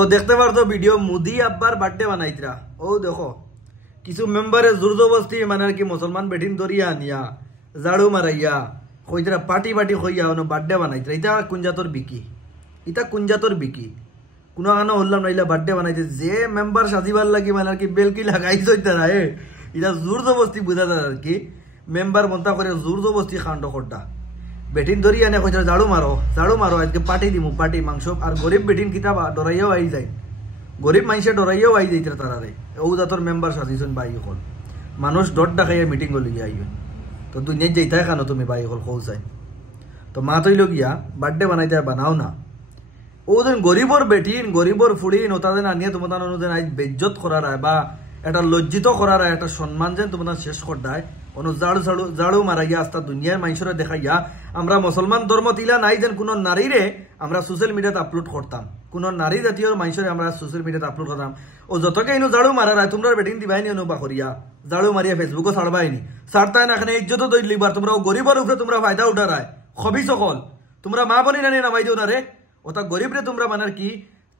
তো দেখতে পারতো ভিডিও মোদি আব্বার বার্থডে বানাইতরা ও দেখো কিছু মেম্বারে জোর জবরদস্তি মানে আর কি মুসলমান বেটিন ধরিয়া আনিয়া ঝাড়ু মারাইয়া কইতরা পার্টি পার্টি কইয়া ওনো বার্থডে বানাইতরা এটা কুঞ্জাতর বিকি এটা কুঞ্জাতর বিকি কোনো কারণে হল্লাম নাইলা বার্থডে বানাইতে যে মেম্বার সাজিবার লাগি মানে আর কি বেলকি লাগাইছ তারা এটা জোর জবরদস্তি বুঝা যায় আর কি মেম্বার মন্তা করে জোর জবরদস্তি কাণ্ড করটা বেটিন ধরি আনে কইতরা ঝাড়ু মারো আজকে পার্টি দিমু পার্টি মাংস আর গরিব বেটিন কিতাবা ডরাইয়াও আই যায় গরিব মানুষে ডরাইয়াও আই যাইতে তারারে ও জাতর মেম্বার সাজিছেন বাই হল মানুষ ডর ডাকাইয়া মিটিং গলিয়া আইবেন তো দুনিয়ায় যাইতাই কেন তুমি বাই হল খৌ যায় তো মা তৈল গিয়া বার্থডে বানাইতে বানাও না ও যেন গরিবর বেটিন গরিবর ফুড়িন ওটা যেন আনিয়ে তোমার অনুযায়ী আজ বেজ্জত করার বা একটা লজ্জিত করার একটা সম্মান যেন তোমার শেষ করদায় কোনো ঝাড়ু মারাইয়া আস্তা দুনিয়ার মানুষরা দেখাইয়া আমরা মুসলমান ধর্ম তিলা নাই যেন কোনো নারীরে আমরা সোশ্যাল মিডিয়াতে আপলোড করতাম কোনো নারী জাতীয় মানুষের আমরা সোশ্যাল মিডিয়াতে আপলোড করতাম ও যতকে ইনো ঝাড়ু মারা তোমরা বেটিন দিবাই নি অনুবা করিয়া ঝাড়ু মারিয়া ফেসবুকও ছাড়বাই নি ছাড়তাই না এখানে ইজ্জতও দই লিবার তোমরা গরিবের উপরে তোমরা ফায়দা উঠারায় খবি সকল তোমরা মা বনি নানি নামাই দিও না রে ওটা গরিবরে তোমরা মানে কি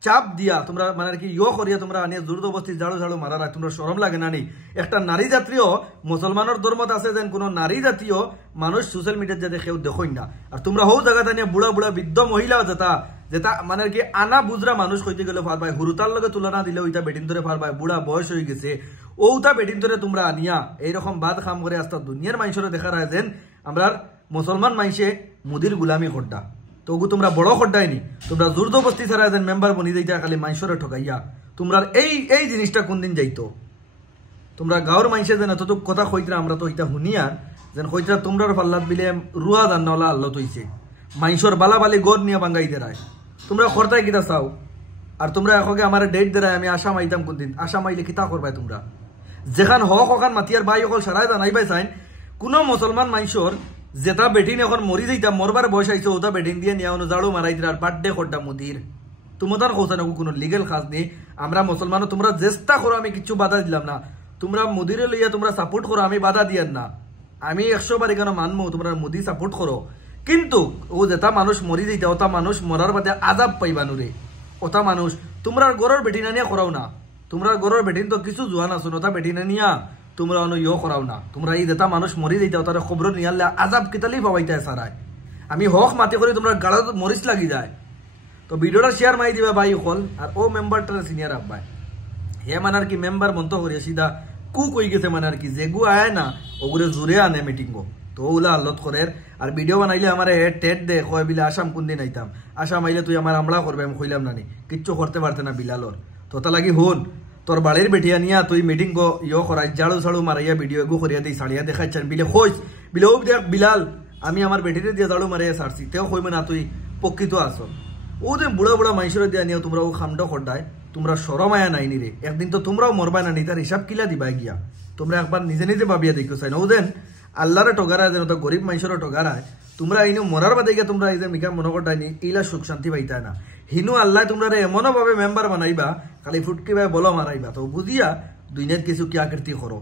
চাপ দিয়া তোমরা মানে কি করিয়া তোমরা আনিয়ে জোরদবস্তি ঝাড়ু মারা তোমরা শরম লাগে নানি একটা নারী জাতীয় মুসলমানের ধর্মত আছে যেন কোনো নারী জাতীয় মানুষ সোশ্যাল মিডিয়াতে যাতে কেউ দেখই না আর তোমরা হৌ জায়গাতে নিয়ে বুড়া বৃদ্ধ মহিলা যেটা মানে কি আনা বুজরা মানুষ কইতে গেলে পারবাই হুরুতার লগে তুলনা দিলে ওইটা বেটিন ধরে পারবাই বুড়া বয়স হয়ে গেছে ওটা বেটিন ধরে তোমরা আনিয়া এইরকম বাদ খাম করে আস্তা দুনিয়ার মানুষের দেখা রায় যেন আমরা মুসলমান মানুষে মুদির গুলামি খড্ডা তো তোমরা বড় খড্ডায়নি তোমরা জোরদবস্তি ছাড়া যেন মেম্বার বনি যাইতা খালি মানুষের ঠকাইয়া তোমরা এই জিনিসটা কোন দিন যাইতো তোমরা গাঁর মানুষে যেন এত কথা কইতরা আমরা তো এটা শুনিয়া যেন কইতরা তোমরার পাল্লাত বিলে রুয়া জান্নাওয়ালা আল্লাহ তৈছে মানুষের বালাবালি গড় নিয়ে বাঙ্গাই দেরায় তোমরা খরতাই কিতা চাও আর তোমরা এখকে আমার ডেট দেরায় আমি আসাম আইতাম কোন দিন আসাম আইলে কিতা করবাই তোমরা যেখান হক হকান মাতিয়ার বাই অকল সারাই জানাইবাই চাইন কোনো মুসলমান মানুষের যেটা বেটিন এখন মরি যাইতাম মরবার বয়স আইছে ওটা বেটিন দিয়ে নিয়ে ঝাড়ু মারাই দিলার বার্থডে করটা মুদির তোমাদের কৌশা না কোনো লিগেল কাজ নেই আমরা মুসলমান তোমরা চেষ্টা করো আমি কিছু বাধা দিলাম না তোমরা মুদিরে লইয়া তোমরা সাপোর্ট করো আমি বাধা দিয়ার না আমি 100 বার কেন মানবো তোমরা মুদি সাপোর্ট করো কিন্তু ও যেটা মানুষ মরি যাইতা ওটা মানুষ মরার বাদে আজাব পাইবানু রে ওটা মানুষ তোমরা গরর বেটিনা নিয়ে করাও না তোমরা গরর বেটিন তো কিছু জোয়ান আছো ওটা বেটিনা নিয়া তোমরা অন্য করাও না তোমরা এই যেটা মানুষ মরি যাইতা তারা খবর নিয়ে আজাব কিতালি পাবাইতায় সারায় আমি হক মাতি করে তোমরা গাড়া মরিচ লাগি যায় তো ভিডিওটা শেয়ার মাই দিবা ভাই হল আর ও মেম্বারটা সিনিয়র আব্বাই হে মানে আর কি মেম্বার মন্ত করিয়া সিধা কু কই গেছে মানে আর কি যেগু আয় না ওগুলো জুড়ে আনে মিটিংও তো ওগুলা আল্লত করে আর ভিডিও বানাইলে আমার টেট দে কয় বিলে আসাম কোন দিন আইতাম আসাম আইলে তুই আমার আমলা করবে আমি কইলাম নানি কিচ্ছু করতে পারতে না বিলালর তো তা লাগি হন তোর বাড়ির বেটিয়া নিয়া তুই মিটিং গো করাই ঝাড়ু মারাইয়া ভিডিও এগু করিয়া দিই সাড়িয়া দেখাচ্ছেন বিলে খোঁজ বিলে ও দেখ বিলাল আমি আমার বেটিরে দিয়ে ঝাড়ু মারাইয়া সারছি তেও কইবে না তুই পক্ষিত আছো ও যে বুড়া মানুষের দিয়া নিয়ে তোমরা ও খামড খড্ডায় তোমরা সরমায়া নাইনি রে একদিন তো তোমরাও মরবা না নি তার হিসাব কিলা দিবা গিয়া তোমরা একবার নিজে ভাবিয়া দেখো চাই না ও দেন আল্লাহরে টগারায় যেন তো গরিব মানুষেরও টগারায় তোমরা ইনু মরার বাদে গিয়া তোমরা এই যে মিকা মনে করতাইনি এইলা সুখ শান্তি পাইতায় না হিনু আল্লাহ তোমরা এমনও ভাবে মেম্বার বানাইবা খালি ফুটকি ভাই বলো মারাইবা তো বুঝিয়া দুনিয়ার কিছু কি আকৃতি করো।